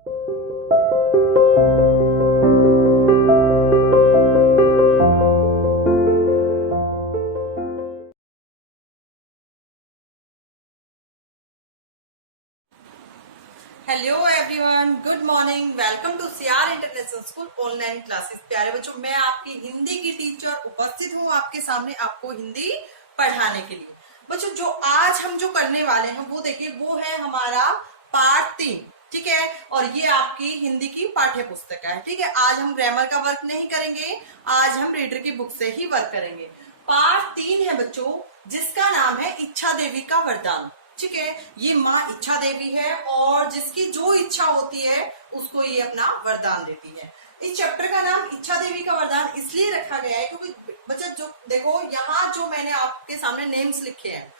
Hello everyone, good morning. Welcome to CR international school online classes. प्यारे बच्चों, मैं आपकी हिंदी की टीचर उपस्थित हूँ आपके सामने आपको हिंदी पढ़ाने के लिए। बच्चों, जो आज हम जो करने वाले हैं वो देखिए, वो है हमारा पार्ट 3, ठीक है। और ये आपकी हिंदी की पाठ्य पुस्तक है, ठीक है। आज हम ग्रामर का वर्क नहीं करेंगे, आज हम रीडर की बुक से ही वर्क करेंगे। पार्ट 3 है बच्चों, जिसका नाम है इच्छा देवी का वरदान, ठीक है। ये माँ इच्छा देवी है और जिसकी जो इच्छा होती है उसको ये अपना वरदान देती है। इस चैप्टर का नाम इच्छा देवी का वरदान इसलिए रखा गया है क्योंकि बच्चा जो देखो, यहाँ जो मैंने आपके सामने नेम्स लिखे हैं,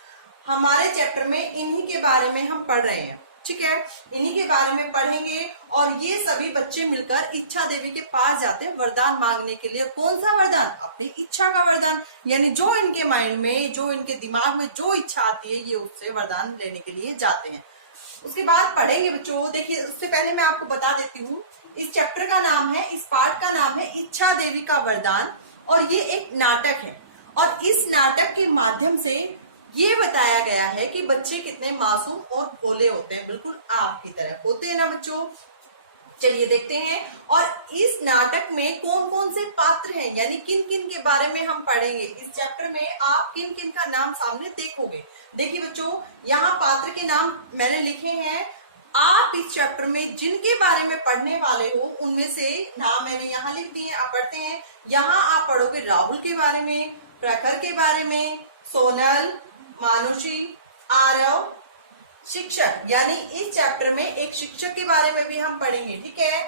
हमारे चैप्टर में इन्हीं के बारे में हम पढ़ रहे हैं, ठीक है। इन्हीं के बारे में पढ़ेंगे और ये सभी बच्चे मिलकर इच्छा देवी के पास जाते हैं वरदान मांगने के लिए। कौन सा वरदान? अपनी इच्छा का वरदान, यानी जो इनके माइंड में, जो इनके दिमाग में जो इच्छा आती है, ये उससे वरदान लेने के लिए जाते हैं। उसके बाद पढ़ेंगे बच्चों। देखिए, उससे पहले मैं आपको बता देती हूँ, इस चैप्टर का नाम है, इस पार्ट का नाम है इच्छा देवी का वरदान और ये एक नाटक है। और इस नाटक के माध्यम से ये बताया गया है कि बच्चे कितने मासूम और भोले होते हैं, बिल्कुल आपकी तरह होते हैं ना बच्चों। चलिए देखते हैं। और इस नाटक में कौन कौन से पात्र हैं, यानी किन किन के बारे में हम पढ़ेंगे। इस चैप्टर में आप किन किन का नाम सामने देखोगे। देखिए बच्चों, यहाँ पात्र के नाम मैंने लिखे हैं। आप इस चैप्टर में जिनके बारे में पढ़ने वाले हो उनमें से नाम मैंने यहाँ लिख दिए। आप पढ़ते हैं। यहाँ आप पढ़ोगे राहुल के बारे में, प्रखर के बारे में, सोनल, मानुषी, आरव, शिक्षक, यानी इस चैप्टर में एक शिक्षक के बारे में भी हम पढ़ेंगे, ठीक है।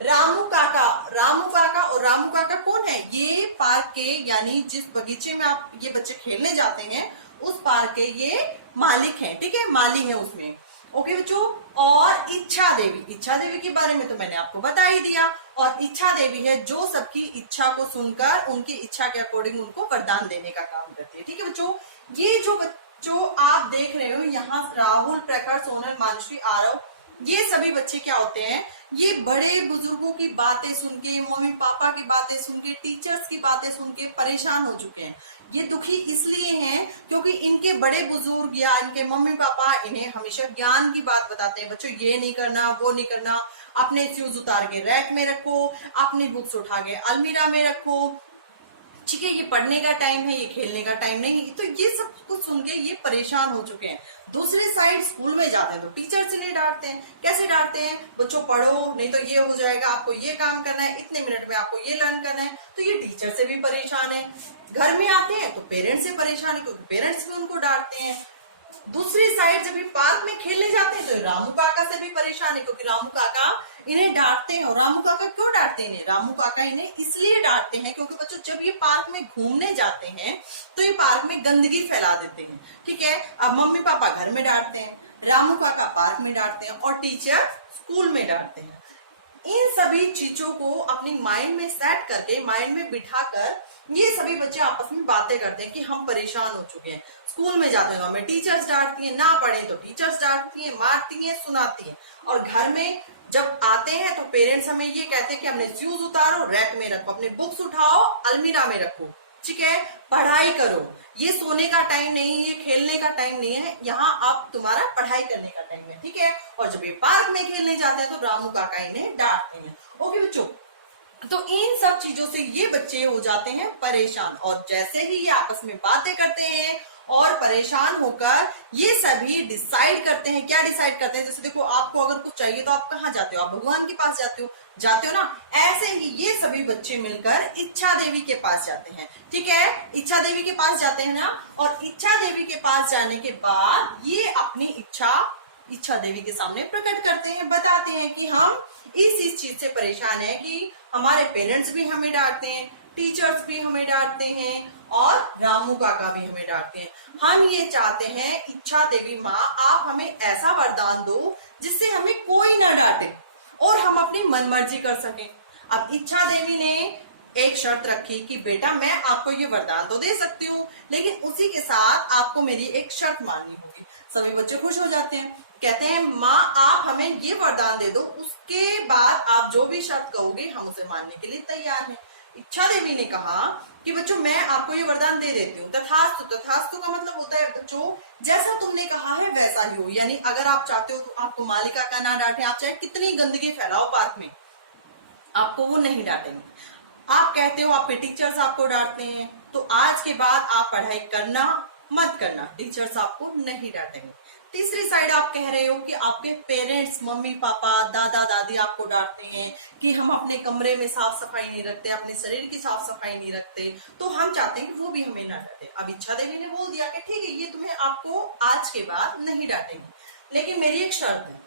रामू काका, रामू काका। और रामू काका कौन है? ये पार्क के, यानी जिस बगीचे में आप ये बच्चे खेलने जाते हैं उस पार्क के ये मालिक हैं, ठीक है, माली है उसमें। ओके बच्चों। और इच्छा देवी, इच्छा देवी के बारे में तो मैंने आपको बता ही दिया। और इच्छा देवी है जो सबकी इच्छा को सुनकर उनकी इच्छा के अकॉर्डिंग उनको वरदान देने का काम करती है, ठीक है बच्चों। ये जो आप देख रहे हो यहाँ, राहुल, प्रखर, सोनल, मानुषी, आरव, ये सभी बच्चे क्या होते हैं? ये बड़े बुजुर्गों की बातें सुन के, मम्मी पापा की बातें सुन के, टीचर्स की बातें सुन के परेशान हो चुके हैं। ये दुखी इसलिए हैं क्योंकि इनके बड़े बुजुर्ग या इनके मम्मी पापा इन्हें हमेशा ज्ञान की बात बताते हैं। बच्चों, ये नहीं करना, वो नहीं करना, अपने शूज उतार के रैक में रखो, अपनी बुक्स उठा के अलमीरा में रखो, ठीक है। ये पढ़ने का टाइम है, ये खेलने का टाइम नहीं है। तो ये सब कुछ सुन के ये परेशान हो चुके हैं। दूसरी साइड स्कूल में जाते हैं तो टीचर इन्हें डांटते हैं। कैसे डांटते हैं? बच्चों पढ़ो, नहीं तो ये हो जाएगा, आपको ये काम करना है, इतने मिनट में आपको ये लर्न करना है। तो ये टीचर से भी परेशान है। घर में आते हैं तो पेरेंट्स से परेशान है क्योंकि पेरेंट्स भी उनको डांटते हैं। दूसरी साइड जब ये पार्क में खेलने जाते हैं तो रामू काका से भी परेशान है क्योंकि रामू काका इन्हें डांटते हैं। और रामू काका क्यों डांटते हैं इन्हें? रामू काका इन्हें इसलिए डांटते हैं क्योंकि बच्चों जब ये पार्क में घूमने जाते हैं तो ये पार्क में गंदगी फैला देते हैं, ठीक है। अब मम्मी पापा घर में डांटते हैं, रामू काका पार्क में डांटते हैं और टीचर स्कूल में डांटते हैं। इन सभी चीजों को अपनी माइंड में सेट करके, माइंड में बिठाकर ये सभी बच्चे आपस में बातें करते हैं कि हम परेशान हो चुके हैं। स्कूल में जाते हैं तो हमें टीचर्स डांटती हैं, ना पढ़े तो टीचर्स डांटती हैं, मारती हैं, सुनाती हैं। और घर में जब आते हैं तो पेरेंट्स हमें ये कहते हैं कि अपने शूज उतारो, रैक में रखो, अपने बुक्स उठाओ, अलमीरा में रखो, ठीक है, पढ़ाई करो। ये सोने का टाइम नहीं है, ये खेलने का टाइम नहीं है, यहाँ आप तुम्हारा पढ़ाई करने का टाइम है, ठीक है। और जब ये पार्क में खेलने जाते हैं तो रामू काका इन्हें डांटते हैं। ओके बच्चों, तो इन सब चीजों से ये बच्चे हो जाते हैं परेशान। और जैसे ही ये आपस में बातें करते हैं और परेशान होकर ये सभी डिसाइड करते हैं। क्या डिसाइड करते हैं? जैसे देखो, आपको अगर कुछ चाहिए तो आप कहाँ जाते हो? आप भगवान के पास जाते हो ना। ऐसे ही ये सभी बच्चे मिलकर इच्छा देवी के पास जाते हैं, ठीक है। इच्छा देवी के पास जाते हैं ना। और इच्छा देवी के पास जाने के बाद ये अपनी इच्छा देवी के सामने प्रकट करते हैं, बताते हैं कि हम इस चीज से परेशान है कि हमारे पेरेंट्स भी हमें डांटते हैं, टीचर्स भी हमें डांटते हैं और रामू काका भी हमें डांटते हैं। हम ये चाहते हैं, इच्छा देवी माँ, आप हमें ऐसा वरदान दो जिससे हमें कोई ना डांटे और हम अपनी मनमर्जी कर सकें। अब इच्छा देवी ने एक शर्त रखी कि बेटा मैं आपको ये वरदान तो दे सकती हूँ, लेकिन उसी के साथ आपको मेरी एक शर्त माननी होगी। सभी बच्चे खुश हो जाते हैं, कहते हैं माँ आप हमें हमें ये वरदान दे दो, उसके बाद आप जो भी शर्त कहोगे हम उसे मानने के लिए तैयार हैं। इच्छा देवी ने कहा कि बच्चों मैं आपको ये वरदान दे देती हूँ। तथास्तु, तथास्तु का मतलब होता है बच्चों जैसा तुमने कहा है वैसा ही हो। यानी अगर आप चाहते हो तो आपको मालिका का ना डांटे, आप चाहे कितनी गंदगी फैलाओ पार्क में, आपको वो नहीं डांटेंगे। आप कहते हो आपके टीचर्स आपको डांटते हैं, तो आज के बाद आप पढ़ाई करना मत करना, टीचर्स आपको नहीं डांटेंगे। तीसरी साइड आप कह रहे हो कि आपके पेरेंट्स, मम्मी पापा, दादा दादी आपको डांटते हैं कि हम अपने कमरे में साफ सफाई नहीं रखते, अपने शरीर की साफ सफाई नहीं रखते, तो हम चाहते हैं कि वो भी हमें ना डांटे। अब इच्छा देवी ने बोल दिया कि ठीक है, ये तुम्हें आपको आज के बाद नहीं डांटेंगे, लेकिन मेरी एक शर्त है।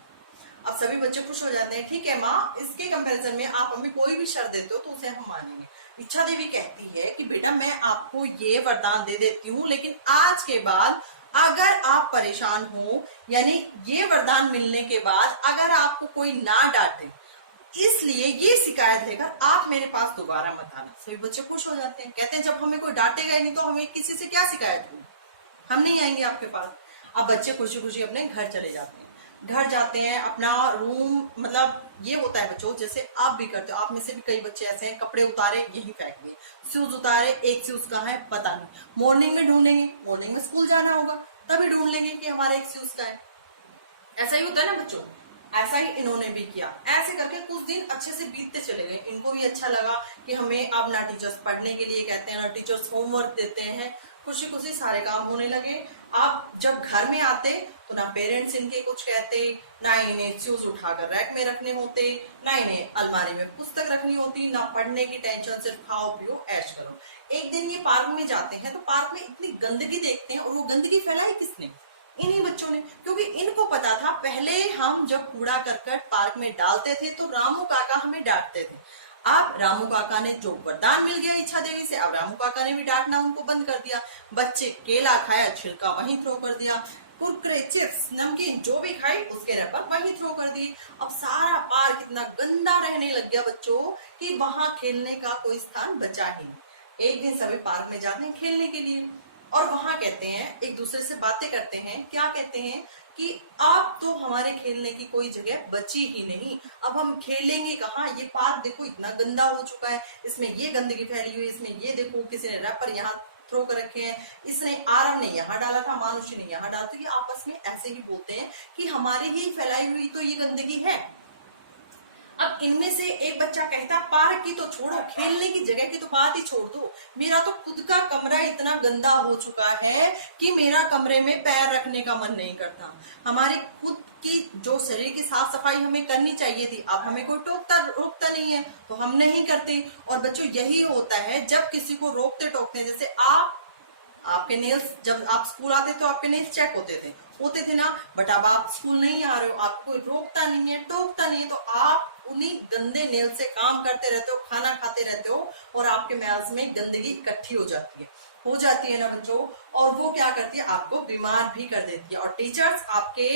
अब सभी बच्चे खुश हो जाते हैं, ठीक है माँ, इसके कंपैरिजन में आप हमें कोई भी शर्त देते हो तो उसे हम मानेंगे। इच्छा देवी कहती है कि बेटा मैं आपको ये वरदान दे देती हूँ, लेकिन आज के बाद अगर आप परेशान हो, यानी ये वरदान मिलने के बाद अगर आपको कोई ना डांटे, इसलिए ये शिकायत लेकर आप मेरे पास दोबारा मत आना। सभी बच्चे खुश हो जाते हैं, कहते हैं जब हमें कोई डांटेगा ही नहीं तो हमें किसी से क्या शिकायत होगी, हम नहीं आएंगे आपके पास। अब बच्चे खुशी खुशी अपने घर चले जाते हैं। घर जाते हैं, अपना रूम, मतलब ये होता है बच्चों जैसे आप भी करते हो, आप में से भी कई बच्चे ऐसे हैं, कपड़े उतारे यहीं फेंक दिए, शूज उतारे, एक शूज कहाँ है पता नहीं, मॉर्निंग में ढूंढेंगे, मॉर्निंग में स्कूल जाना होगा तभी ढूंढ लेंगे कि हमारा एक शूज का है। ऐसा ही होता है ना बच्चों, ऐसा ही इन्होंने भी किया। ऐसे करके कुछ दिन अच्छे से बीतते चले गए, इनको भी अच्छा लगा कि हमें अब ना टीचर्स पढ़ने के लिए कहते हैं ना टीचर्स होमवर्क देते हैं, खुशी खुशी सारे काम होने लगे। अब जब घर में आते तो ना पेरेंट्स इनके कुछ कहते, ना इन्हें शूज उठाकर रैक में रखने होते, ना इन्हें अलमारी में पुस्तक रखनी होती, ना पढ़ने की टेंशन, सिर्फ खाओ पियो ऐश करो। एक दिन ये पार्क में जाते हैं तो पार्क में इतनी गंदगी देखते हैं, और वो गंदगी फैलाई किसने, इन्हीं बच्चों ने, क्योंकि इनको पता था पहले हम जब कूड़ा करकट पार्क में डालते थे तो रामू काका हमें डांटते थे। अब रामू काका ने जो वरदान मिल गया इच्छा देवी से, अब रामू काका ने भी डांटना उनको बंद कर दिया। बच्चे केला खाया, छिलका वहीं थ्रो कर दिया, कुरकुरे, चिप्स, नमकीन जो भी खाई उसके रैपर वहीं थ्रो कर दिए। अब सारा पार्क इतना गंदा रहने लग गया बच्चों कि वहां खेलने का कोई स्थान बचा ही नहीं। एक दिन सभी पार्क में जाते हैं खेलने के लिए, और वहां कहते हैं एक दूसरे से बातें करते हैं, क्या कहते हैं कि अब तो हमारे खेलने की कोई जगह बची ही नहीं, अब हम खेलेंगे कहाँ, ये पार्क देखो इतना गंदा हो चुका है, इसमें ये गंदगी फैली हुई है, इसमें ये देखो किसी ने रैपर यहाँ थ्रो कर रखे हैं, इसने आरव ने यहाँ डाला था, मानुषी ने यहाँ डाला, तो ये आपस में ऐसे ही बोलते हैं कि हमारी ही फैलाई हुई तो ये गंदगी है। अब इनमें से एक बच्चा कहता पार्क की तो छोड़ो, खेलने की जगह की तो बात ही छोड़ दो, मेरा तो खुद का कमरा इतना गंदा हो चुका है कि मेरा कमरे में पैर रखने का मन नहीं करता। हमारी खुद की जो शरीर की साफ सफाई हमें करनी चाहिए थी, अब हमें कोई रोकता नहीं है तो हम नहीं करते। और बच्चों यही होता है जब किसी को रोकते टोकते हैं, जैसे आपके नेल्स, जब आप स्कूल आते तो आपके नेल्स चेक होते थे ना, बट अब आप स्कूल नहीं आ रहे हो, आपको रोकता नहीं है, टोकता नहीं है, तो आप उन्हीं गंदे नेल से काम करते रहते हो, खाना खाते रहते हो, और आपके मैल्स में गंदगी इकट्ठी हो जाती है ना बच्चों, और वो क्या करती है आपको बीमार भी कर देती है। और टीचर्स आपके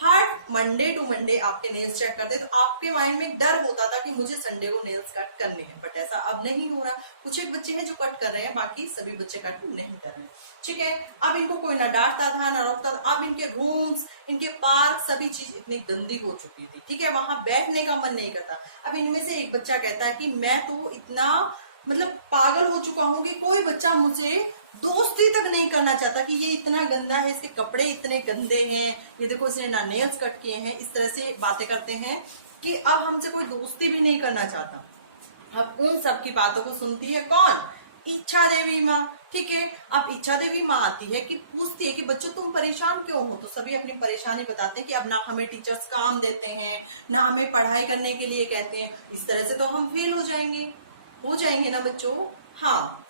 हर मंडे टू मंडे आपके नेल्स चेक करते, तो आपके माइंड में डर होता था कि मुझे संडे को नेल्स कट करने हैं, बट ऐसा अब नहीं हो रहा। कुछ एक बच्चे हैं जो कट कर रहे हैं, बाकी सभी बच्चे कट नहीं कर रहे हैं, ठीक है। अब इनको कोई ना डांटता था ना रोकता था, अब इनके रूम्स, इनके पार्क, सभी चीज इतनी गंदी हो चुकी थी, ठीक है, वहां बैठने का मन नहीं करता। अब इनमें से एक बच्चा कहता है कि मैं तो इतना मतलब पागल हो चुका हूँ कि कोई बच्चा मुझे दोस्ती तक नहीं करना चाहता कि ये इतना गंदा है, इसके कपड़े इतने गंदे हैं, ये देखो इसने ना नेल्स कट किए हैं, इस तरह से बातें करते हैं कि अब हमसे कोई दोस्ती भी नहीं करना चाहता। अब उन सब की बातों को सुनती है कौन, इच्छा देवी माँ, ठीक है। अब इच्छा देवी माँ आती है कि पूछती है कि बच्चों तुम परेशान क्यों हो, तो सभी अपनी परेशानी बताते हैं कि अब ना हमें टीचर्स काम देते हैं, ना हमें पढ़ाई करने के लिए कहते हैं, इस तरह से तो हम फेल हो जाएंगे ना बच्चों। हाँ,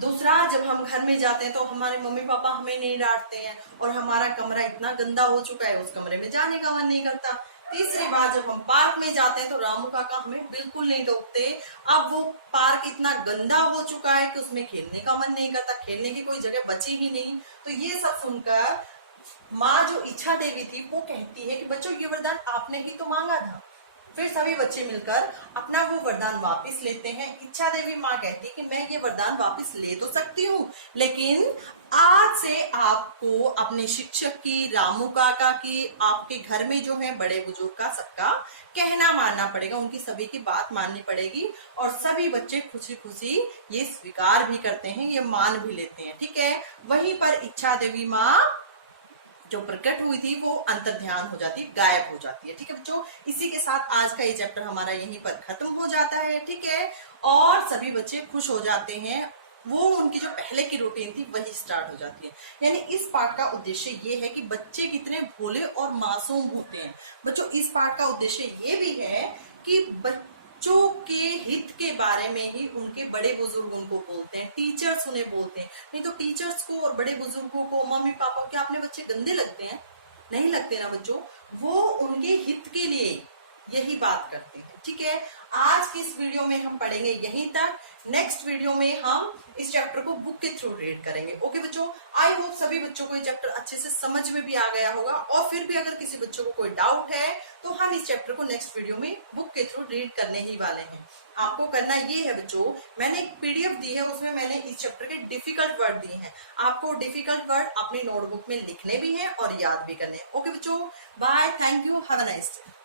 दूसरा, जब हम घर में जाते हैं तो हमारे मम्मी पापा हमें नहीं डांटते हैं, और हमारा कमरा इतना गंदा हो चुका है उस कमरे में जाने का मन नहीं करता। तीसरी बार जब हम पार्क में जाते हैं तो रामू काका हमें बिल्कुल नहीं टोकते, अब वो पार्क इतना गंदा हो चुका है कि उसमें खेलने का मन नहीं करता, खेलने की कोई जगह बची ही नहीं। तो ये सब सुनकर माँ जो इच्छा देवी थी वो कहती है कि बच्चों ये वरदान आपने ही तो मांगा था, फिर सभी बच्चे मिलकर अपना वो वरदान वापस लेते हैं। इच्छा देवी माँ कहती है कि मैं ये वरदान वापस ले तो सकती हूँ, लेकिन आज से आपको अपने शिक्षक की, रामू काका की, आपके घर में जो है बड़े बुजुर्ग का, सबका कहना मानना पड़ेगा, उनकी सभी की बात माननी पड़ेगी। और सभी बच्चे खुशी खुशी ये स्वीकार भी करते हैं, ये मान भी लेते हैं। ठीक है, वहीं पर इच्छा देवी माँ जो प्रकट हुई थी वो अंतर ध्यान हो जाती है, गायब हो जाती है। ठीक है बच्चों, इसी के साथ आज का ये चैप्टर हमारा यहीं पर खत्म हो जाता है। ठीक है, और सभी बच्चे खुश हो जाते हैं, वो उनकी जो पहले की रूटीन थी वही स्टार्ट हो जाती है। यानी इस पाठ का उद्देश्य ये है कि बच्चे कितने भोले और मासूम होते हैं। बच्चों, इस पाठ का उद्देश्य ये भी है कि बच्चों के हित के बारे में ही उनके बड़े बुजुर्ग उनको बोलते हैं, टीचर्स उन्हें बोलते हैं। नहीं तो टीचर्स को और बड़े बुजुर्गों को, मम्मी पापा, क्या अपने बच्चे गंदे लगते हैं? नहीं लगते ना बच्चों, वो उनके हित के लिए यही बात करते हैं। ठीक है, आज की इस वीडियो में हम पढ़ेंगे यहीं तक। नेक्स्ट वीडियो में हम इस चैप्टर को बुक के थ्रू रीड करेंगे। ओके बच्चों, आई होप सभी बच्चों को ये चैप्टर अच्छे से समझ में भी आ गया होगा। और फिर भी अगर किसी बच्चों को कोई डाउट है तो हम इस चैप्टर को नेक्स्ट वीडियो में बुक के थ्रू रीड करने ही वाले हैं। आपको करना ये है बच्चों, मैंने एक पीडीएफ दी है, उसमें मैंने इस चैप्टर के डिफिकल्ट वर्ड दिए हैं। आपको डिफिकल्ट वर्ड अपनी नोटबुक में लिखने भी हैं और याद भी करने हैं। ओके बच्चों, bye, thank you, have a nice day.